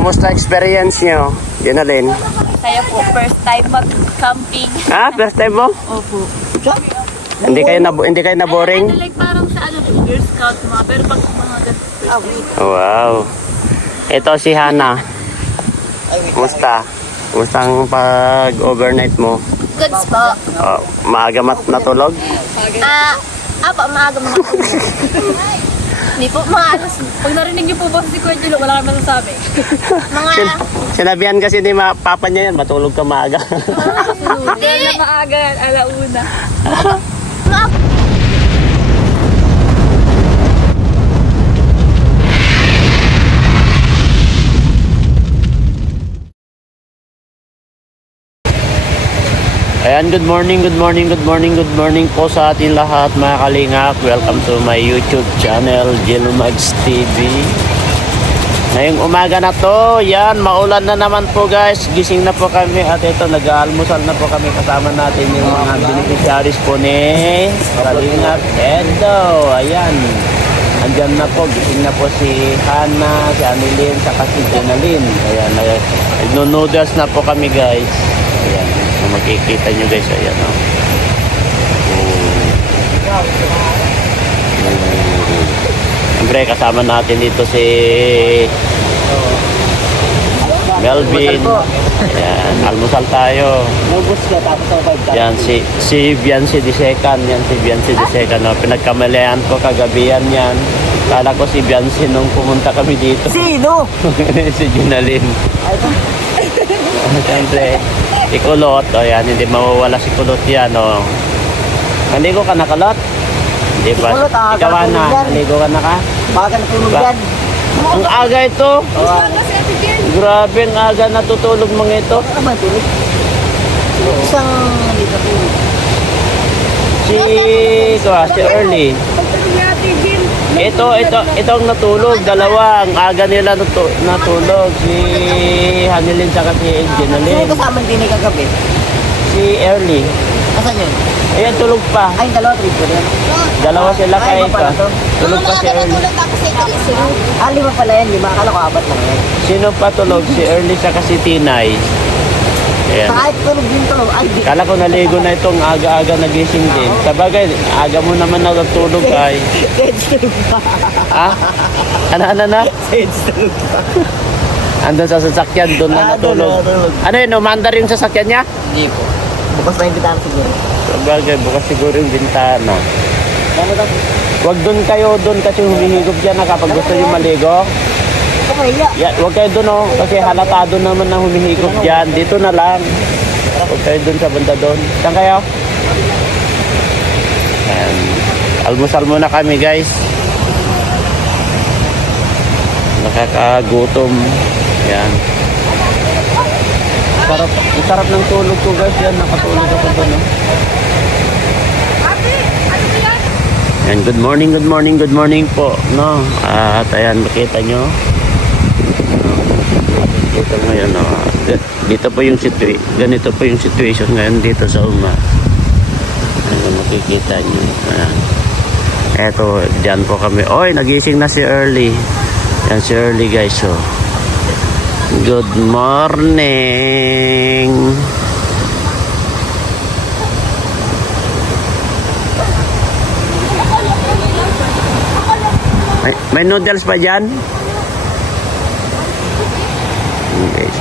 Kumusta experience nyo? Janalyn? Kaya po, first time mag-camping. Ah, first time mo? Opo. Hindi kayo na boring? Like parang sa Girl Scout mga, pero pag mga Wow. Ito si Hana. Kumusta? Kumusta ang pag-overnight mo? goods po. Oh, maaga natulog? Apa, maaga mga Hindi po, mga alas. Pag narinig niyo po ba si Kuya Julo, wala kang masasabi. Mga... Sinabihan kasi ni papa niya yan, matulog ka maaga. Hindi! Maaga, alauna. Ayan, good morning po sa ating lahat mga kalingap. Welcome to my YouTube channel, Gilmags TV. Ngayong umaga na to, yan, maulan na naman po guys. Gising na po kami at ito, nag-aalmusal na po kami. Kasama natin yung mga beneficiaries po ni Kalingap Edo. Ayan, andyan na po, gising na po si Hana, si Anilin, saka si Janalyn. Ayan, nagno-noodles na po kami guys. Ayan, makikita nyo guys, ayan o. Siyempre kasama natin dito si Melvin. Ayan, almusal tayo. Yan si Biancy de Second. Yan si Biancy de Second. No? Pinagkamalian ko kagabihan yan. Kala ko si Biancy nung pumunta kami dito. Sino? Si Janalyn. Siyempre si Kulot, o yan, hindi mawawala si Kulot yan, o. Naligo ka na, Kulot? Hindi ba? Kulot, Ikaw na, naligo ka na ka? Baga natulog yan. Ang aga ito. Grabe, ang aga natutulog mga ito. Ano ba tulog? Isang dito po. Si Early. Ito ang natulog, dalawa. Ang aga nila natulog. Si Hanilin saka si Janalyn. Sino kasama din kagabi? Si Early. Asan yun? Ayan, tulog pa. Ay, dalawa, trip ko din. Dalawa sila kay Ay, iba pala to. Tulog pa si Early. Ah, lima pala yan. Lima. Akala ko apat lang yan. Sino pa tulog? Si Early saka si Tinay. Ayan. Kahit tulog din tulog. Ay, di. Kala ko naligo na itong aga-aga nagising din. Sabagay, aga mo naman natutulog ay. Seds tulog pa. Ah? Ano na? Seds tulog pa. Andun sa sasakyan, doon na natulog. Ano yun, umandar yung sasakyan niya? Hindi po. Bukas na yung bitana siguro. Sabagay, bukas siguro yung bintana. Ano daw? Huwag doon kayo doon kasi humihigop dyan na kapag gusto nyo maligo. Kamaya. Yeah, huwag kayo doon oh, kasi halatado naman na humihigop dyan. Dito na lang. Huwag kayo doon sa banda doon. Saan kayo? Ayan. Almusal muna kami guys. Nakakagutom. Yan. Sarap ng tulog ko guys. Yan, nakatulog ako doon. Oh. Yan, good morning po. No? At ayan, makita nyo. Dito ngayon, no? Dito po yung ganito po yung situation ngayon dito sa Uma. Ano makikita nyo. Ayan. Eto, dyan po kami. Oy, nagising na si Early. Yan si Early guys. So, good morning. May noodles pa dyan? Guys.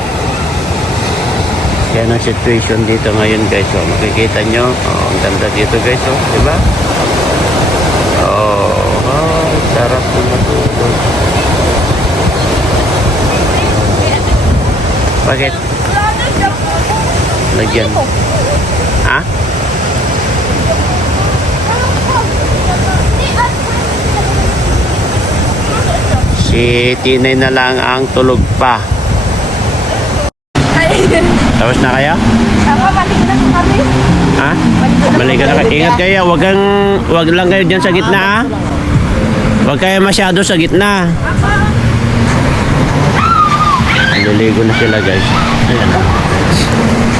Yan ang situation dito ngayon guys. So, makikita nyo. Oh, ang ganda dito guys. Oh, diba? Oh, sarap na matulog. Bakit? Lagyan. Ha? Si Tinay na lang ang tulog pa. Tapos na kaya? Balik na kami. Ha? Balik na kayo. Ingat kayo. Wag lang kayo dyan sa gitna ha. Wag kayo masyado sa gitna. Naliligo na sila guys. Ayan.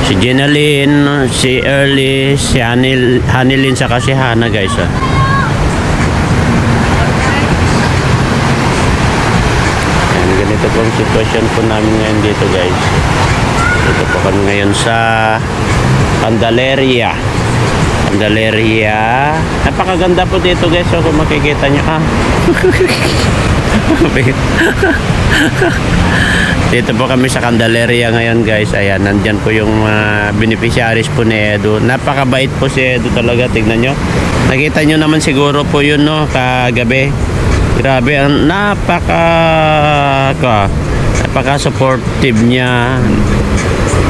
Si Janalyn, si Early, si Hanilin saka si Hana guys. Ayan, ito pong sitwasyon po namin ngayon dito guys. Dito po kami ngayon sa Candelaria. Napakaganda po dito guys. So kung makikita nyo. Dito po kami sa Candelaria ngayon guys. Ayan, nandyan po yung beneficiaries po ni Edo. Napakabait po si Edo talaga. Tignan nyo. Nakita nyo naman siguro po yun no, kagabi. Grabe, napaka supportive niya,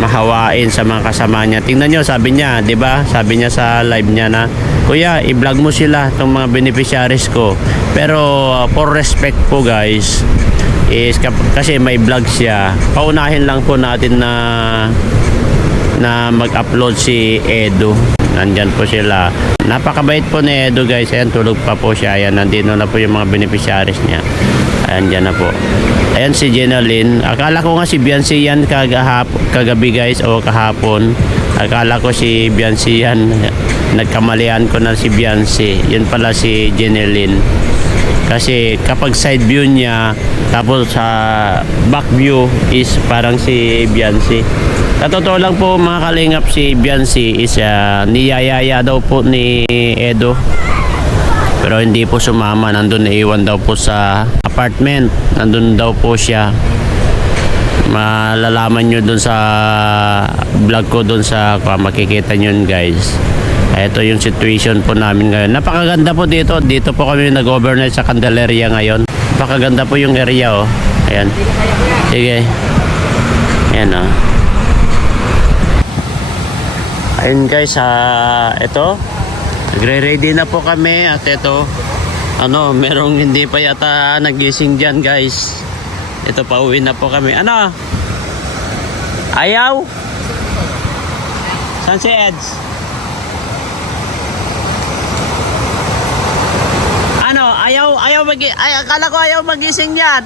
mahawain sa mga kasama niya. Tingnan nyo, sabi niya, 'di ba? Sabi niya sa live niya na, "Kuya, i-vlog mo sila tong mga beneficiaries ko." Pero for respect po guys, is kasi may vlog siya. Paunahin lang po natin na mag-upload si Edo. Nandyan po sila. Napakabait po ni Edo guys. Ayan, tulog pa po siya. Ayan, nandito na po yung mga beneficiaries niya. Ayan, dyan na po. Ayan si Jenaline. Akala ko nga si Biancy yan kagabi guys o kahapon. Akala ko si Biancy yan. Nagkamalian ko na si Biancy. Yun pala si Jenaline. Kasi kapag side view niya, tapos sa back view is parang si Biancy. Sa totoo lang po mga kalingap, si Biancy is niyayaya daw po ni Edo. Pero hindi po sumama. Nandun naiwan daw po sa apartment. Nandun daw po siya. Malalaman nyo dun sa vlog ko dun sa makikita nyo guys. Ito yung situation po namin ngayon. Napakaganda po dito. Dito po kami nag-overnight sa Candelaria ngayon. Napakaganda po yung area oh. Ayan. Sige. Ayan oh. Ayun guys, ito nagre-ready na po kami at ito merong hindi pa yata nagising dyan guys. Ito, pauwi na po kami. Ayaw? Saan si Eds? Akala ko ayaw magising yan.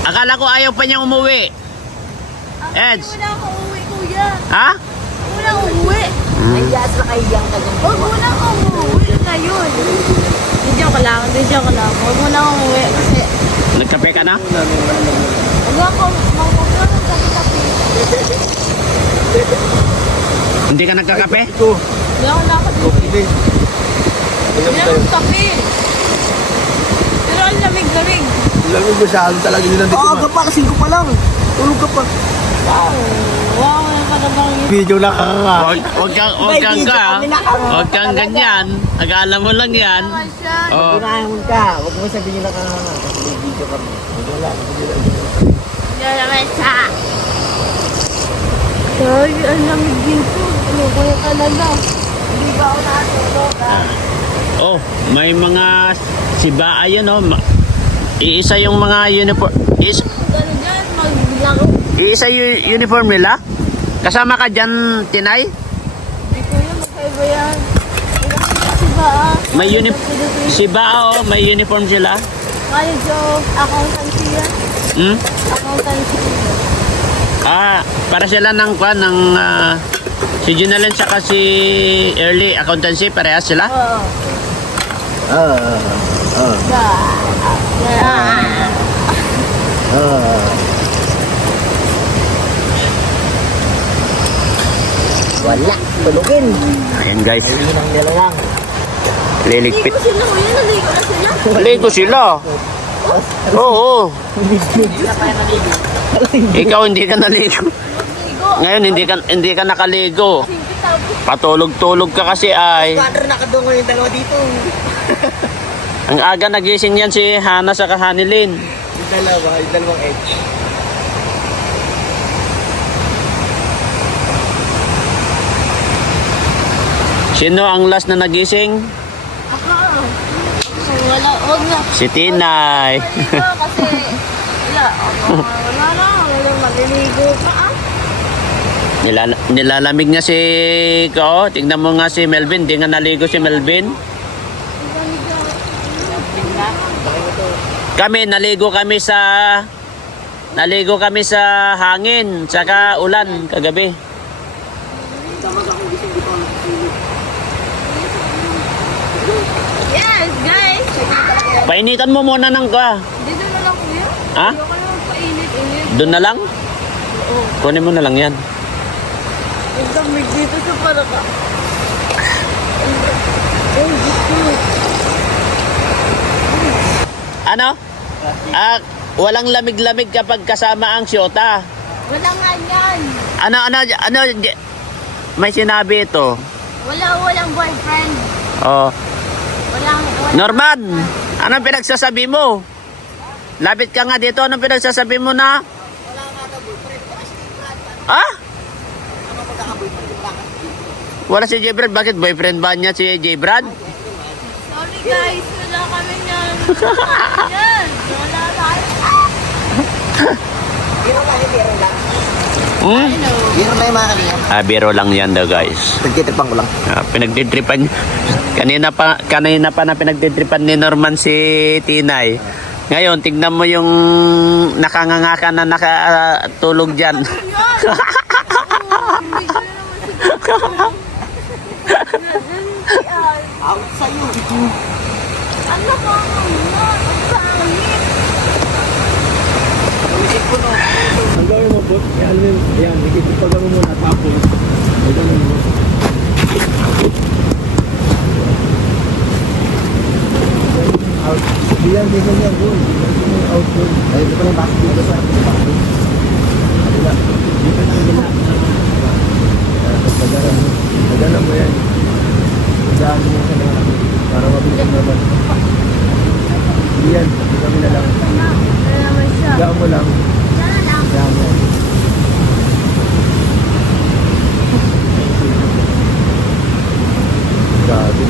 Akala ko ayaw pa niyang umuwi. Eds. Wala akong uuwi, kuya. Ha? Wala akong uuwi. Ayas na kayang ka dyan. Huwag mo na akong uuwi ngayon. Hindi ako lang. Huwag mo na akong uuwi kasi Nagkape ka na? huwag akong mangungga ng kape-kape. Hindi ka nagkakape? Hindi ako nakakapili. Hindi ako kape. Pero ang lamig-lamig. Lamig masyado talaga yun nandito. Oo, pa kasi ko pa lang. Tulog ka pa. Wow, parang Video na ka. Huwag kang ganyan. Akala mo lang yan. siya. Oh. Pinahon ka. Huwag mo sabihin na ka. Kasi may video ka. Wala. Hindi naman siya. Ay, ang lamig dito. Ano ko yung talaga? Hindi ba ako nakatulog ha? Oh, may mga siba ayun oh. Iisa yung mga uniform. Gano'n dyan, maglaro. Iisa yung uniform nila? Kasama ka dyan, Tinay? Hindi ko yun, magkaiba yan. Kasi ba May siba oh, may uniform sila. College of Accountancy yan. Hmm? Accountancy. Para sila ng si Junalyn saka si Early Accountancy, parehas sila? Oo. Wala. Tulugin. Ayan guys, Ayun ang nila lang. liligpit. Ligo sila, kuya. Naligo na sila. Ligo sila. Oo. Ikaw hindi ka naligo. Ligo. Ngayon hindi ka nakaligo. Patulog-tulog ka kasi ay. Kadro nakadungo yung dalawa dito. Ang aga nagising yan si Hana sa Hanilin. Yung dalawang edge. Sino ang last na nagising? Ako. Wala, huwag na. Si Tinay. Ligo kasi wala. Wala na. Wala maliligo pa Nilalamig nga si tignan mo nga si Melvin, di nga naligo si Melvin. Naligo kami sa hangin saka ulan kagabi. Yes, guys! Painitan mo muna ng ka. Dito na lang kuya. Ha? Ayoko na painit-init. Doon na lang? Kunin mo na lang yan. Ang damig dito sa paraka. Ano? Walang lamig-lamig kapag kasama ang syota. Wala nga yan. May sinabi ito. Walang boyfriend. Oh. Walang Norman, anong pinagsasabi mo? Lapit ka nga dito, anong pinagsasabi mo na? Ha? Wala si J. Brad. Bakit boyfriend ba niya si J. Brad? Sorry guys, wala kami niyan. Yan, wala tayo. Biro lang yun, biro lang. Hmm? Biro lang yung mga kanina. Biro lang yan daw guys. Nagtitripan ko lang. Pinagtitripan. Kanina pa na pinagtitripan ni Norman si Tinay. Ngayon, tignan mo yung nakanganga ka na nakatulog dyan. Out sa'yo. Ano ba? Ang pangit. Ang gawin mo po, yan, ikipag mo muna, tapos, ay ganun mo. Out. Diyan, dito yan, doon. Out doon. Ay, ito pa na bakit dito sa bakit. Kabila. Dito na kabila. Pagdaran mo yan. Pagdaan mo sa mga para mabilis naman. Diyan, kami na lang. Wala naman siya. Pagdaan mo lang. Wala lang. Pagdaan mo. Grabe.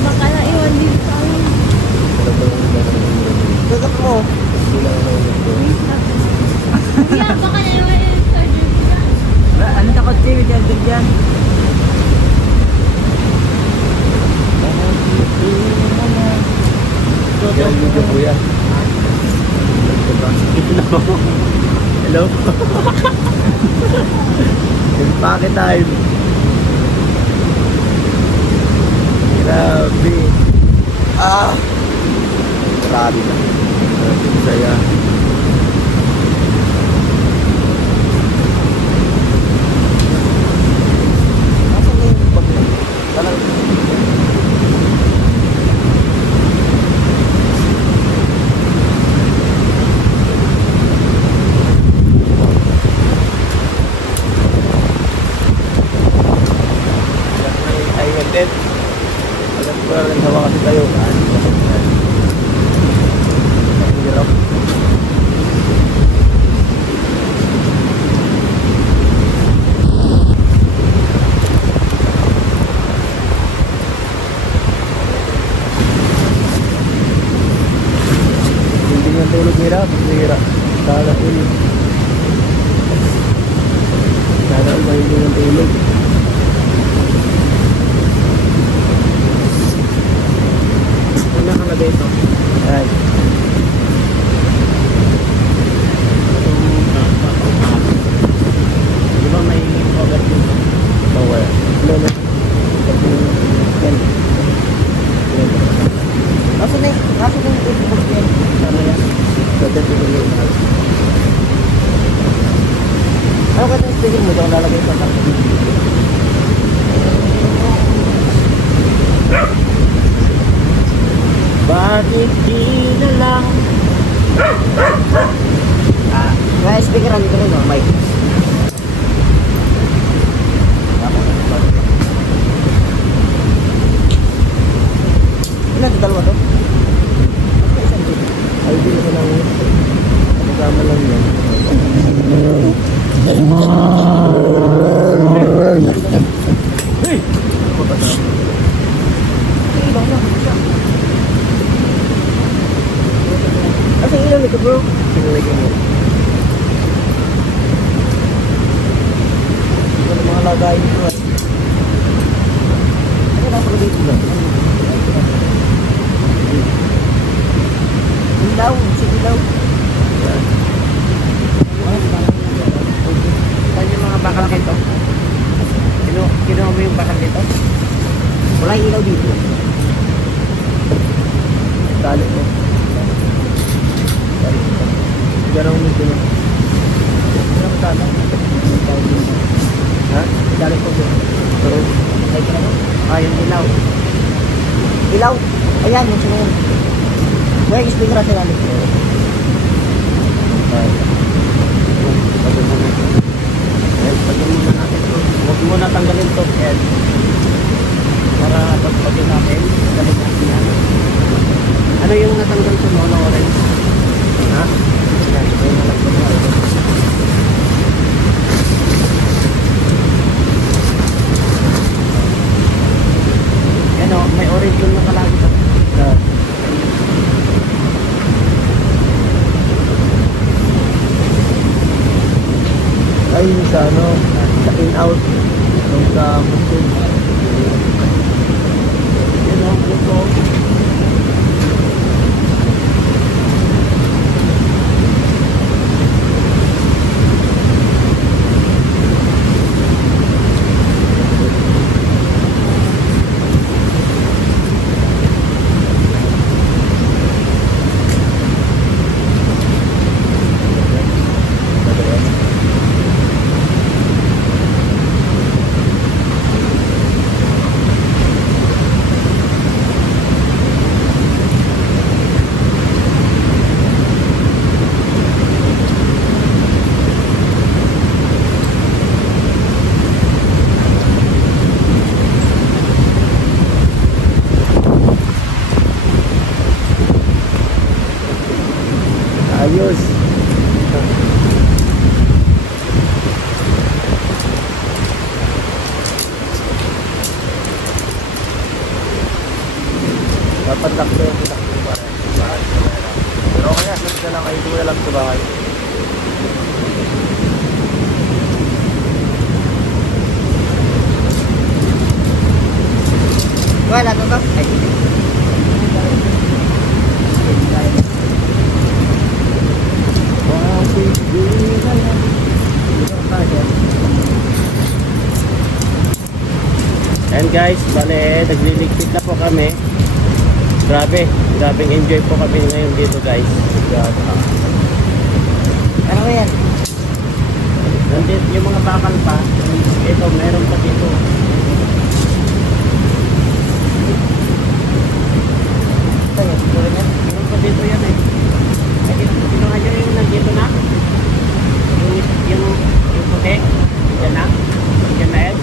Baka na iwan din sa amin. Gagap mo. Kuya, baka na iwan din sa amin. Ano takot siya? May charger dyan. Yan, video po yan. Hello? Yung pocket time. Grabe. Grabe na. Saya. Nasaan na yung bag mo? Talagang Ay, attend. Alam ko na rin hawa kasi tayo. Ang hirap. Hindi niya tulog hirap. Hirap. Sana all. Sana all ba hindi niya tulog. Ano nakalagay ito? Ay. Di ba may cover dito? Power. Ano na? Yan. Nasaan na yung Facebook yan? Ano yan? Ganda dito yung mahal. Ano ka yung sticker mo? Ito ang lalagay sa karton. Bakit di na lang? May speaker dito rin, oh, mic. Ilan ito? Dalawa to? Ay, di ko lang. Kasama lang yan. Asa ilan ito, bro? Sinalagay mo. Ito ang mga lagay nito. Ano nasa ko dito ba? ilaw. Si ilaw. Saan yung mga bakal dito? Kinuha mo yung bakal dito? Wala yung ilaw dito. Tali mo. Ganun mo dito. Ganun tala. Ha? Tali ko dito. Pero, Ay, kaya mo? yung ilaw. Ilaw. Ayan, yung sunod. Wala yung speaker natin namin. Pagod muna. Pagod muna natin to. Huwag muna tanggalin to. Yan. Para pagpagin natin. Tanggalin natin yan. Ano yung natanggal to no? Orange? Ha? Yan. Yung nalagyan mo. Yan o. May orange yung nakalagi to. ay, sa ano, sa in-out. Nung sa Muslim. Yan o. Puto. Ayos. Dapat takbo yung takbo para. Pero okay na, sunod na lang kayo. Hindi mo na lang sa bahay. Wala to ba? Ay, And guys, bale, nagliligpit na po kami. Grabe enjoy po kami ngayon dito guys. ano ba yan? Nandito yung mga bakal pa. Ito, meron pa dito. Ito yun. Puro yan. Meron pa dito yan eh. Ay, kinuha nyo yung nandito na. Yung puti. Yan na. Yan na yan.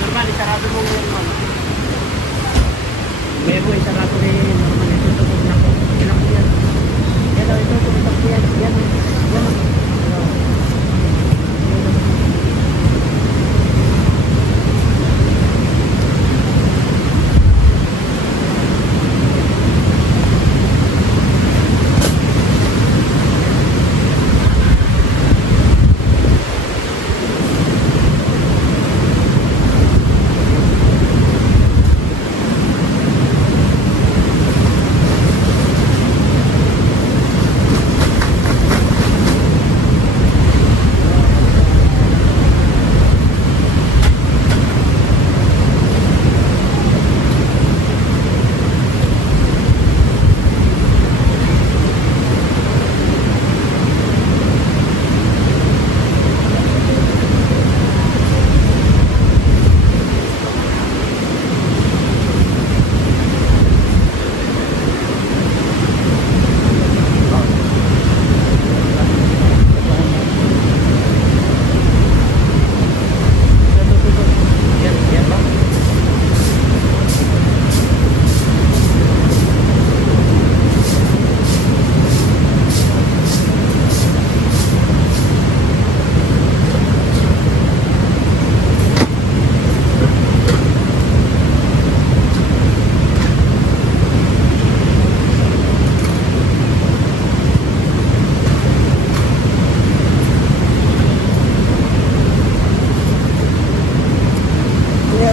Normal, isarado mo normal. Meron isarado rin normal. Ito tubog na ko. Ilang ko yan. Yan o, ito tubog ko yan. Yan o. Yan o.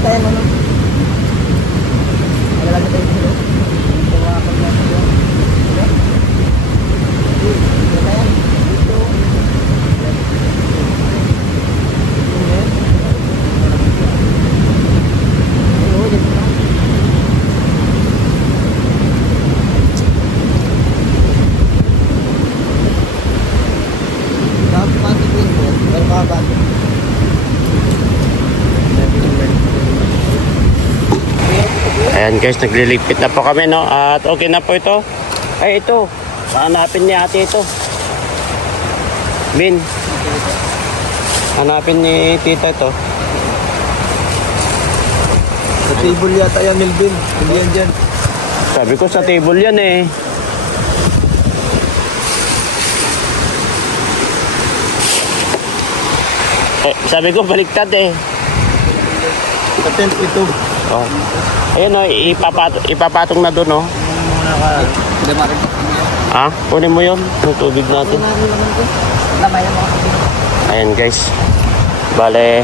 yata yan, ano? Alalagay tayo dito. Tawakan natin yan. Diba? Dito yan. Dito. Yan. Oo, dito na. Dapat patikin mo. Pero makabago. Ayan guys, naglilipit na po kami, no? At okay na po ito. Ay, ito. Hanapin ni ate ito. Bin. Hanapin ni tita ito. Sa table yata yan, Melvin. Hindi yan dyan. Sabi ko sa table yan eh. Sabi ko baliktad eh. Sa tent ito. Oh. Ayan o, ipapatong na doon, oh. Muna ka. Hindi marin. Ah, kunin mo yun. Yung tubig natin. Lamay mo. Ayan guys. Bale,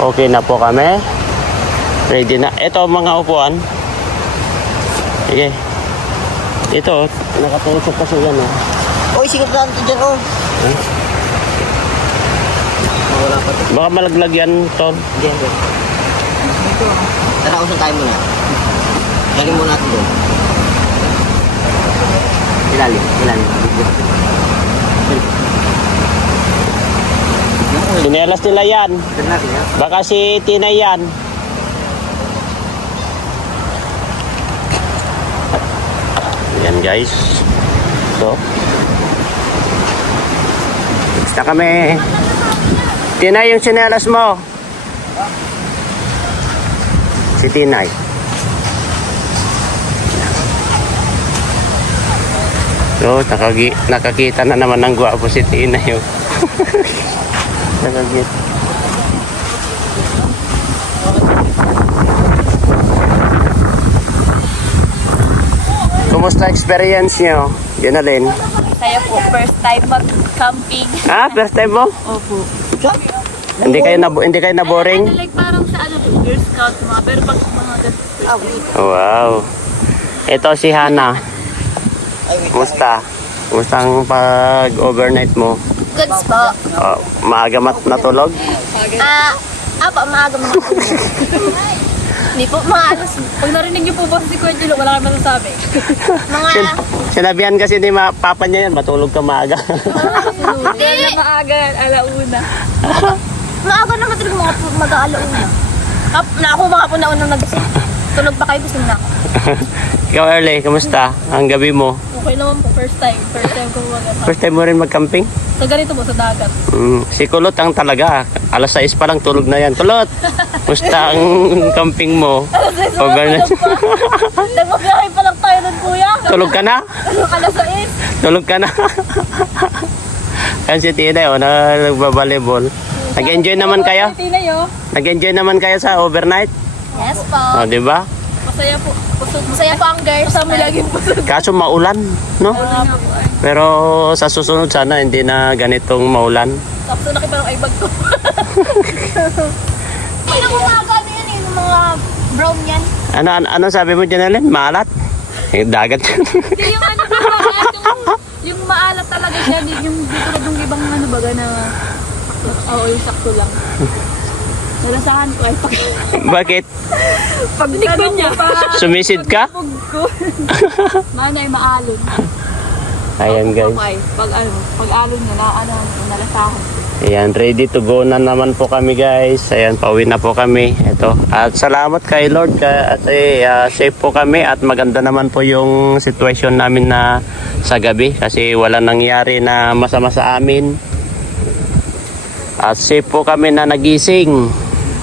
okay na po kami. Ready na. Ito mga upuan. Sige. Ito, nakatusok kasi yan, oh. Uy, sikip na ito dyan, oh. Wala pa ito. Baka malaglag yan, Ton. Diyan, diyan. Tara, usang tayo muna. Galing muna natin doon. Ilalim. Sinelas nila yan. Tignan natin, ha? Baka si Tina yan. Ayan guys. So. Basta kami. Tina, yung sinelas mo. Si Tinay. So, nakakita na naman ng gwapo si Tinay. Oh. Nakakita. Kumusta experience nyo? Yun na din. Kaya po, first time mag-camping. Ah, first time mo? Opo. Hindi kayo na boring? Like parang sa Girl Scout mga, pero pag mga ganito. Wow. Ito si Hana. Kumusta? Kumusta ang pag-overnight mo? Goods po. Oh, maaga natulog? Maaga mga Hindi po, mga alas. Pag narinig niyo po ba si Kuya Julo, wala kang masasabi. Mga... Sinabihan kasi ni papa niya yan, matulog ka maaga. Hindi. Maaga, alauna. Maaga naman talaga mga mag-aalauna. Ako mga po na unang nagising. Tulog pa kayo, gusto na ako. Ikaw early, kumusta? Ang gabi mo? Okay naman po, first time. First time ko mag-aalauna. First time mo rin mag-camping? Sa ganito po, sa dagat. Si Kulot ang talaga. Alas 6 pa lang tulog na yan. Kulot, kumusta ang camping mo? Overnight. Nagpabiyahe pa lang tayo nun, kuya. Tulog ka na? Alas 6. Tulog ka na? Yan si Tina, oh, na nagbabalibol. Nag-enjoy naman kayo? Nag-enjoy naman kayo sa overnight? Yes po. O, di ba? Masaya po. Masaya po ang girls. Kasama laging po. Kaso maulan, no? Pero sa susunod sana hindi na ganitong maulan. Tapos laki pa ng ibag ko. Pinag-umaga na yan yung mga brown yan. Ano sabi mo, Janellen? Maalat? Dagat. Hindi yung ano po, yung maalat talaga siya. Yung dito yung ibang ano baga na yung sakto lang. Nalasahan ko ay Bakit? pag ano niya pa. Sumisid ka? Manay maalon. Ayan guys. Okay, pag alon niya na nalasahan. Ayan, ready to go na naman po kami guys. Ayan, pauwi na po kami. Ito. At salamat kay Lord kasi safe po kami at maganda naman po yung sitwasyon namin na sa gabi kasi wala nangyari na masama sa amin. At safe po kami na nagising.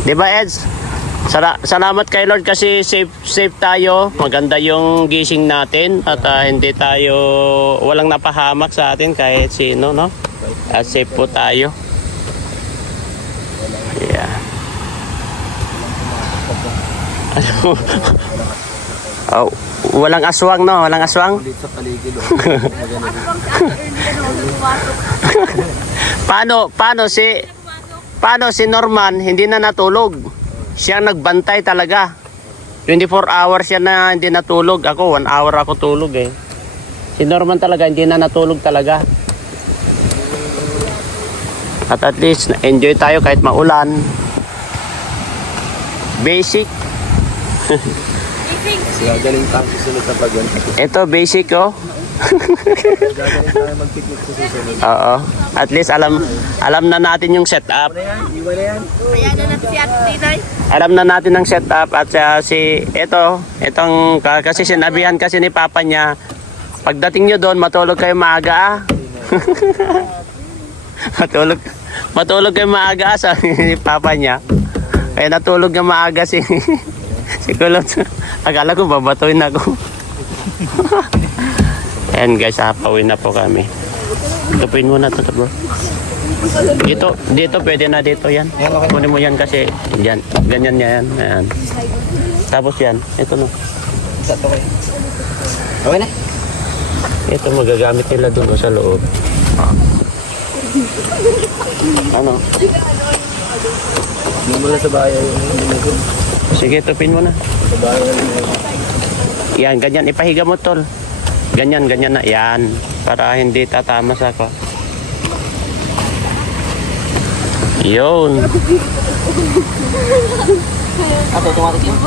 Di ba, Eds? Salamat kay Lord kasi safe tayo. Maganda yung gising natin at hindi tayo walang napahamak sa atin kahit sino, no? At safe po tayo. Yeah. Ano? Oh, walang aswang, no? Walang aswang? Dito sa paligid. Paano si Norman hindi na natulog? Siya nagbantay talaga. 24 hours siya na hindi natulog. Ako, 1 hour ako tulog eh. Si Norman talaga, hindi na natulog talaga. At least, enjoy tayo kahit maulan. Basic. Gagaling tayo sa susunod na pag Ito, basic oh. Gagaling tayo mag-picnic sa susunod. Oo. At least, alam na natin yung setup. Iwan na yan. Kaya na natin si Ate Tinay. Alam na natin ang setup at itong kasi sinabihan kasi ni Papa niya, pagdating nyo doon, matulog kayo maaga ah. matulog kayo maaga ah, sabi ni Papa niya. Kaya natulog na maaga si Kulot. Akala ko babatuin ako. Ayan guys, pauwi na po kami. Tupuin mo na ito bro. Dito pwede na dito yan. Kunin mo yan kasi yan, ganyan yan. Ayan. Tapos yan, ito no. Sa to kayo. Okay na? Ito magagamit nila doon sa loob. Ano? Hindi mo lang sa bayan yung Sige, tupin mo na. sa bayan. Yan, ganyan. Ipahiga mo, tol. Ganyan na. Yan. Para hindi tatama sa ako. Yun. Automatic yun.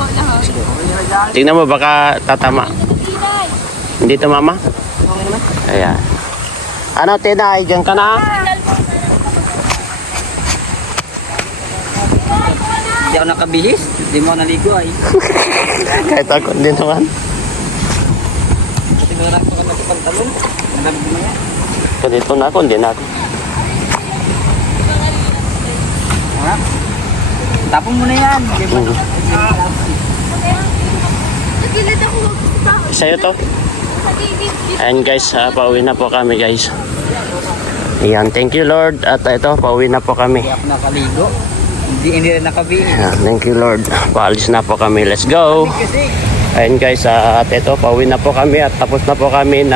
Tingnan mo, baka tatama. Tinay. Hindi tumama? Okay naman. Ayan. Ano, Tinay? Diyan ka na? Hindi ako nakabihis. Hindi mo naligo ay. Kahit ako, hindi naman. Kasi meron ako nagpantalon. Ang dami mo yan. Ganito na ako, hindi na ako. Ha? Tapong mo na yan. Di ba? Nagilid ako sa Sa'yo to? sa gigit. Ayan guys, pauwi na po kami guys. Ayan, thank you Lord. At ito, pauwi na po kami. Hindi ako nakaligo. Hindi rin nakabihis. Ayan, thank you Lord. Paalis na po kami. Let's go. Kasi Ayan guys, at ito, pauwi na po kami at tapos na po kami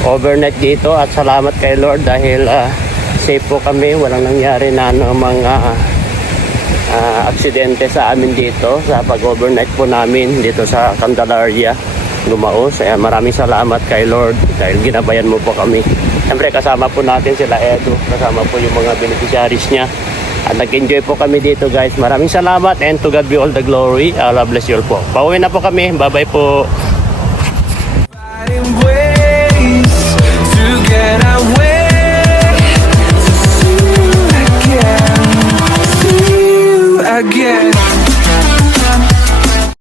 overnight dito at salamat kay Lord dahil safe po kami. Walang nangyari na mga aksidente sa amin dito sa pag-overnight po namin dito sa Candelaria, Lumaos. Ayan, maraming salamat kay Lord dahil ginabayan mo po kami. Siyempre kasama po natin sila Edo, kasama po yung mga beneficiaries niya. At nag-enjoy po kami dito guys. Maraming salamat and to God be all the glory. Allah bless you all po. Pauwi na po kami. Bye-bye po. Ways to get out.